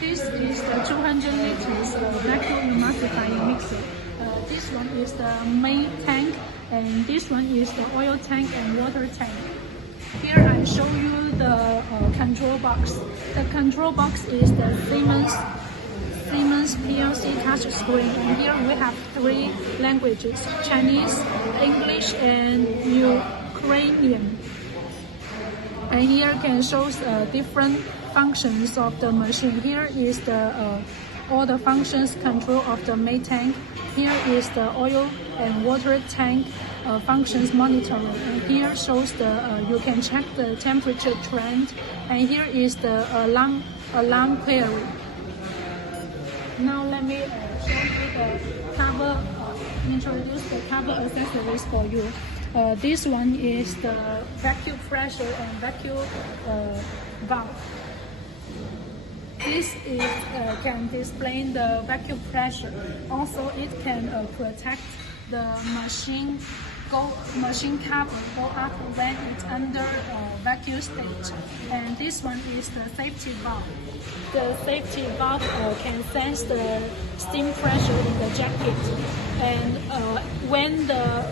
This is the 200 liters vacuum emulsifying mixer. This one is the main tank, and this one is the oil tank and water tank. Here I show you the control box. The control box is the Siemens PLC touch screen, and here we have 3 languages: Chinese, English, and Ukrainian. And here can show different functions of the machine. Here is the all the functions control of the main tank. Here is the oil and water tank functions monitoring. And here shows the you can check the temperature trend. And here is the alarm query. Now let me show you the cover. Introduce the cover accessories for you. This one is the vacuum pressure and vacuum valve. This is, can display the vacuum pressure. Also, it can protect the machine cover go up when it's under vacuum state. And this one is the safety valve. The safety valve can sense the steam pressure in the jacket. And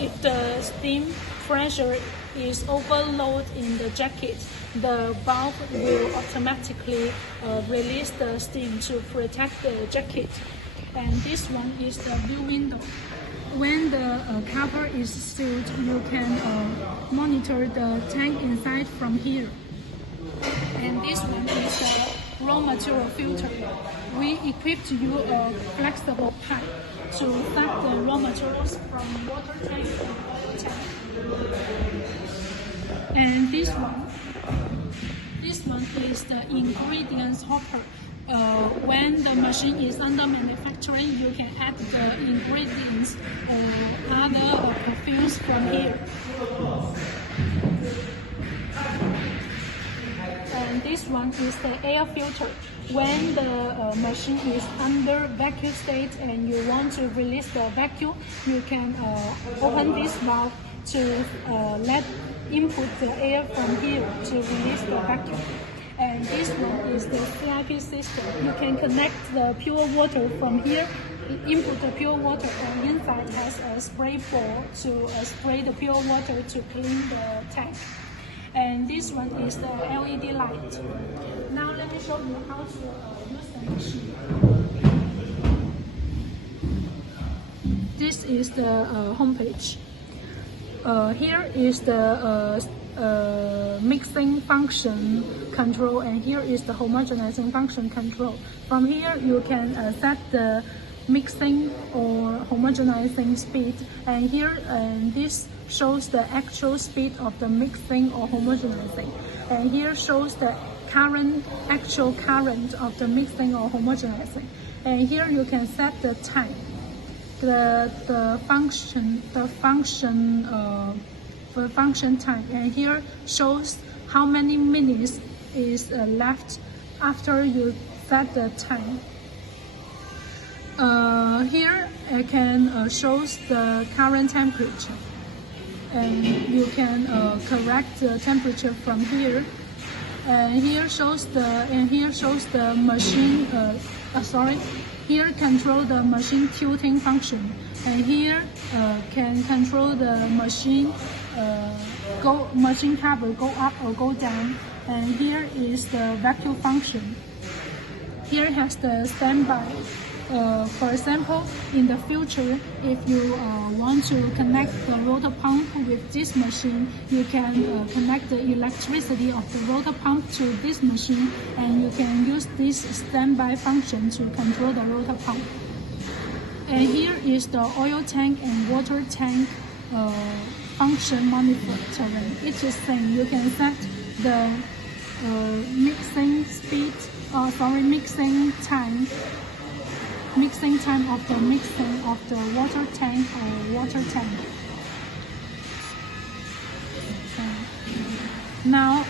if the steam pressure is overload in the jacket, the valve will automatically release the steam to protect the jacket. And this one is the view window. When the cover is sealed, you can monitor the tank inside from here. And this one is the raw material filter. We equipped you a flexible pipe to suck the raw materials from water tank to oil tank. And this one is the ingredients hopper. When the machine is under manufacturing, you can add the ingredients or other perfumes from here. And this one is the air filter. When the machine is under vacuum state and you want to release the vacuum, you can open this valve to let input the air from here to release the vacuum. And this one is the CIP system. You can connect the pure water from here, input the pure water, and inside has a spray ball to spray the pure water to clean the tank. And this one is the LED light. Now let me show you how to use the machine. This is the homepage. Here is the mixing function control, and here is the homogenizing function control. From here you can set the mixing or homogenizing speed, and here this shows the actual speed of the mixing or homogenizing, and here shows the actual current of the mixing or homogenizing, and here you can set the time, the function time, and here shows how many minutes is left after you set the time. Here it can shows the current temperature, and you can correct the temperature from here. And here shows the machine. Here control the machine tilting function, and here can control the machine machine cover go up or go down. And here is the vacuum function. Here has the standby. For example, in the future, if you want to connect the rotor pump with this machine, you can connect the electricity of the rotor pump to this machine, and you can use this standby function to control the rotor pump. And here is the oil tank and water tank function monitoring. It is same. You can set the mixing time of the mixing of the water tank or water tank. Now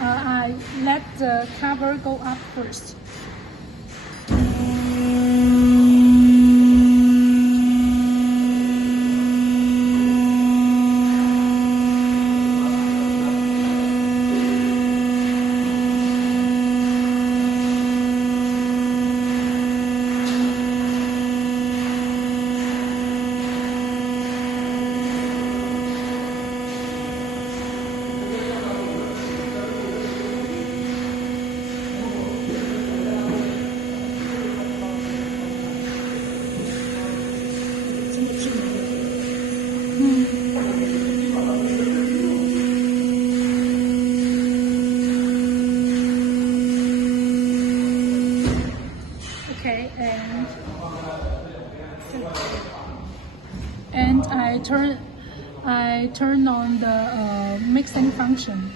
I let the cover go up first. I turn on the mixing function.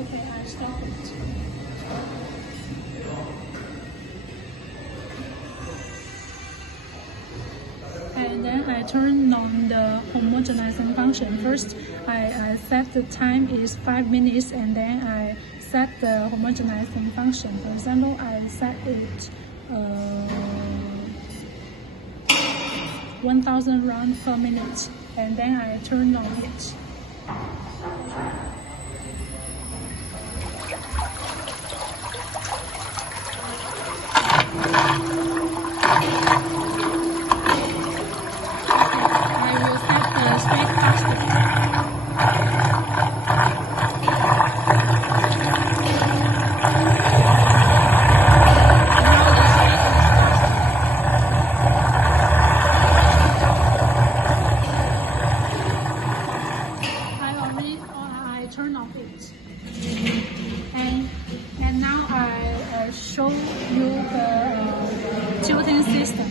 Okay, I stop it. And then I turn on the homogenizing function. First, I set the time is 5 minutes, and then I set the homogenizing function. For example, I set it 1000 rounds per minute, and then I turn on it. Turn off it, and now I show you the tilting system.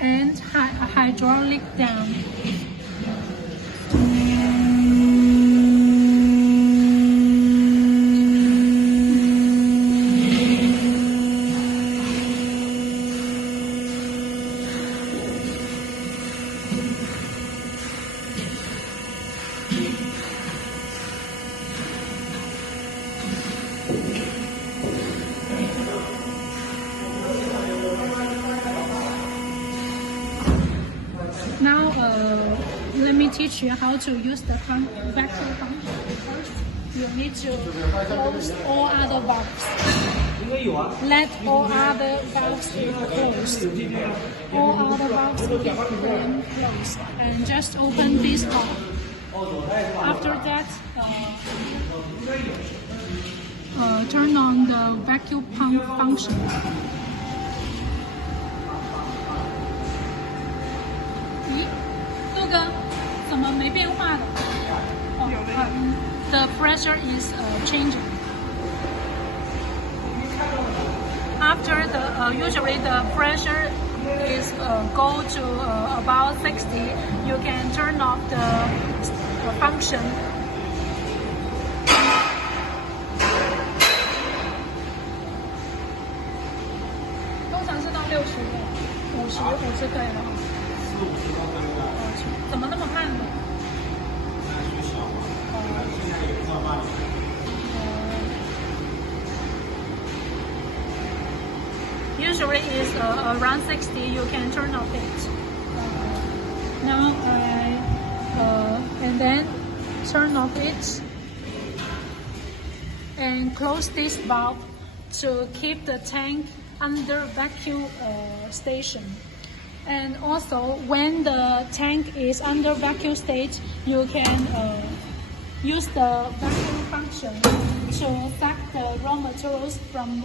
And hydraulic down. Now, let me teach you how to use the vacuum pump. First, you need to close all other valves. Let all other valves be closed. All other valves be closed. And just open this valve. After that, turn on the vacuum pump function. The pressure is changing. After the usually the pressure is go to about 60, you can turn off the function. Usually is around 60. You can turn off it. Now and then turn off it and close this valve to keep the tank under vacuum station. And also, when the tank is under vacuum state, you can use the vacuum function to suck the raw materials from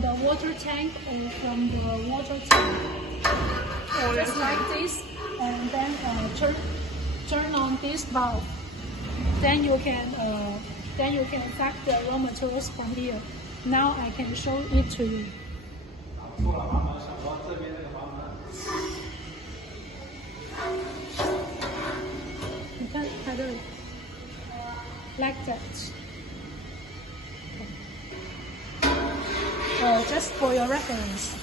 the water tank or from the water tank. Just like this, and then turn on this valve. Then you can suck the raw materials from here. Now I can show it to you. Like that. Just for your reference.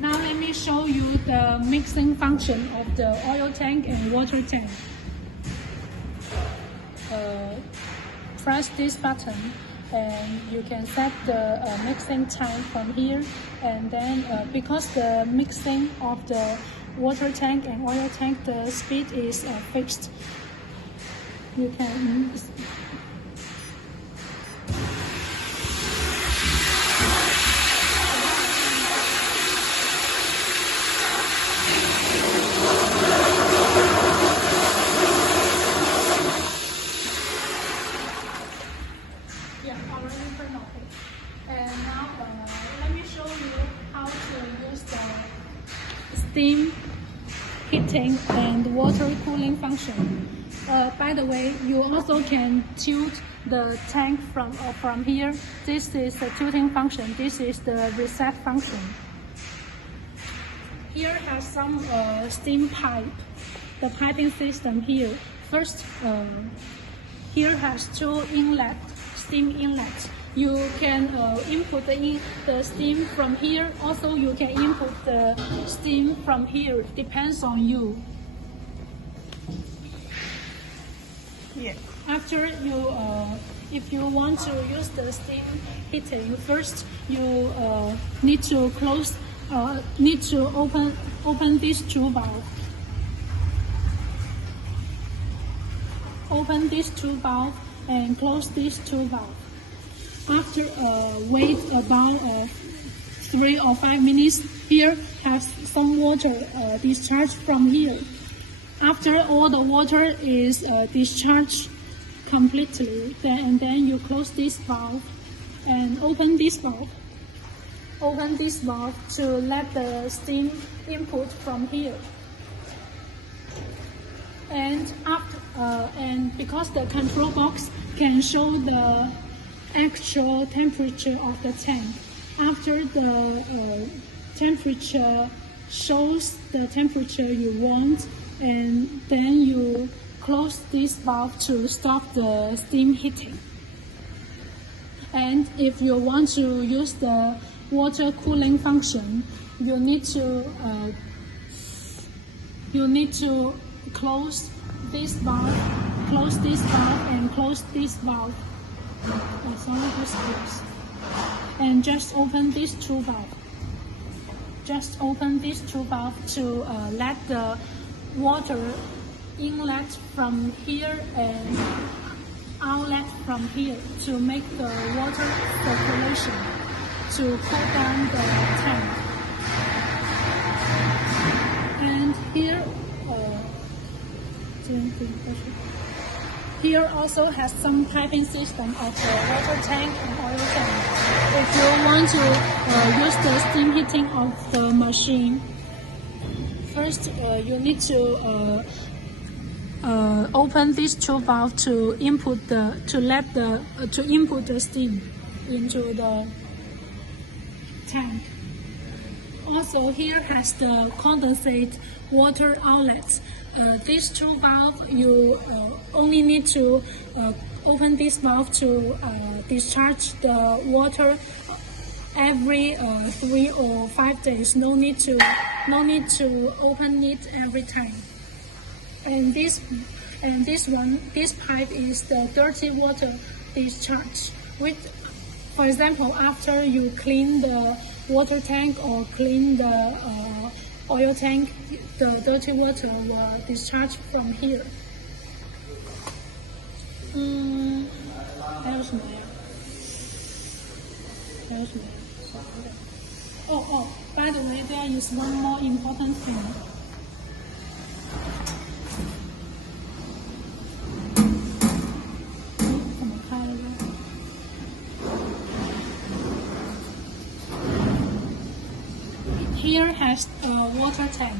Now let me show you the mixing function of the oil tank and water tank. Press this button and you can set the mixing time from here, and then because the mixing of the water tank and oil tank, the speed is fixed. You can turn off it. And now let me show you how to use the steam heating and water cooling function. By the way, you also can tilt the tank from here. This is the tilting function. This is the reset function. Here has some steam pipe. The piping system here. First, here has two steam inlets. You can input the steam from here. Also, you can input the steam from here. Depends on you. Yeah. After you, if you want to use the steam heating, first you need to open these two valves. Open these two valves and close these two valves. After wait about 3 or 5 minutes, here has some water discharged from here. After all the water is discharged completely, then you close this valve and open this valve. Open this valve to let the steam input from here. And because the control box can show the actual temperature of the tank, after the temperature shows the temperature you want, and then you close this valve to stop the steam heating. And if you want to use the water cooling function, you need to close this valve, and close this valve. Oh, sorry, this close. And just open these two valves. Just open these two valves to let the water inlet from here and outlet from here to make the water circulation to cool down the tank. And here also has some piping system of the water tank and oil tank. If you want to use the steam heating of the machine, first you need to open these two valves to input the steam into the tank. Also, here has the condensate water outlets. These two valves, you only need to open this valve to discharge the water every 3 or 5 days. No need to open it every time. And this pipe is the dirty water discharge. For example, after you clean the water tank or clean the oil tank, the dirty water will discharge from here. 还有什么呀？ Oh, by the way, there is one more important thing. Here has a water tank.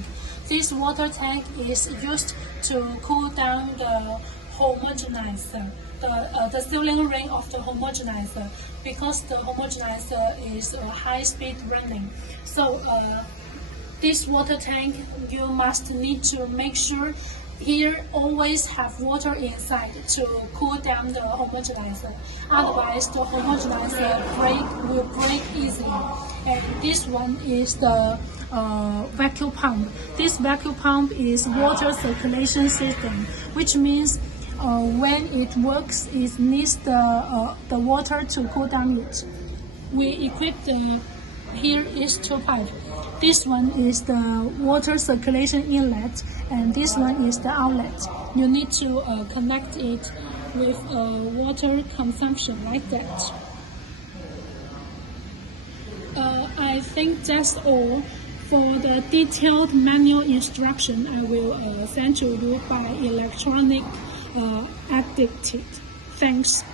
This water tank is used to cool down the homogenizer, the sealing ring of the homogenizer, because the homogenizer is a high-speed running. So this water tank, you must need to make sure here always have water inside to cool down the homogenizer. Otherwise, the homogenizer will break easily. And this one is the vacuum pump. This vacuum pump is water circulation system, which means when it works, it needs the water to cool down it. We equipped here is two pipes. This one is the water circulation inlet, and this one is the outlet. You need to connect it with water consumption like that. I think that's all. For the detailed manual instruction, I will send to you by electronic edited. Thanks.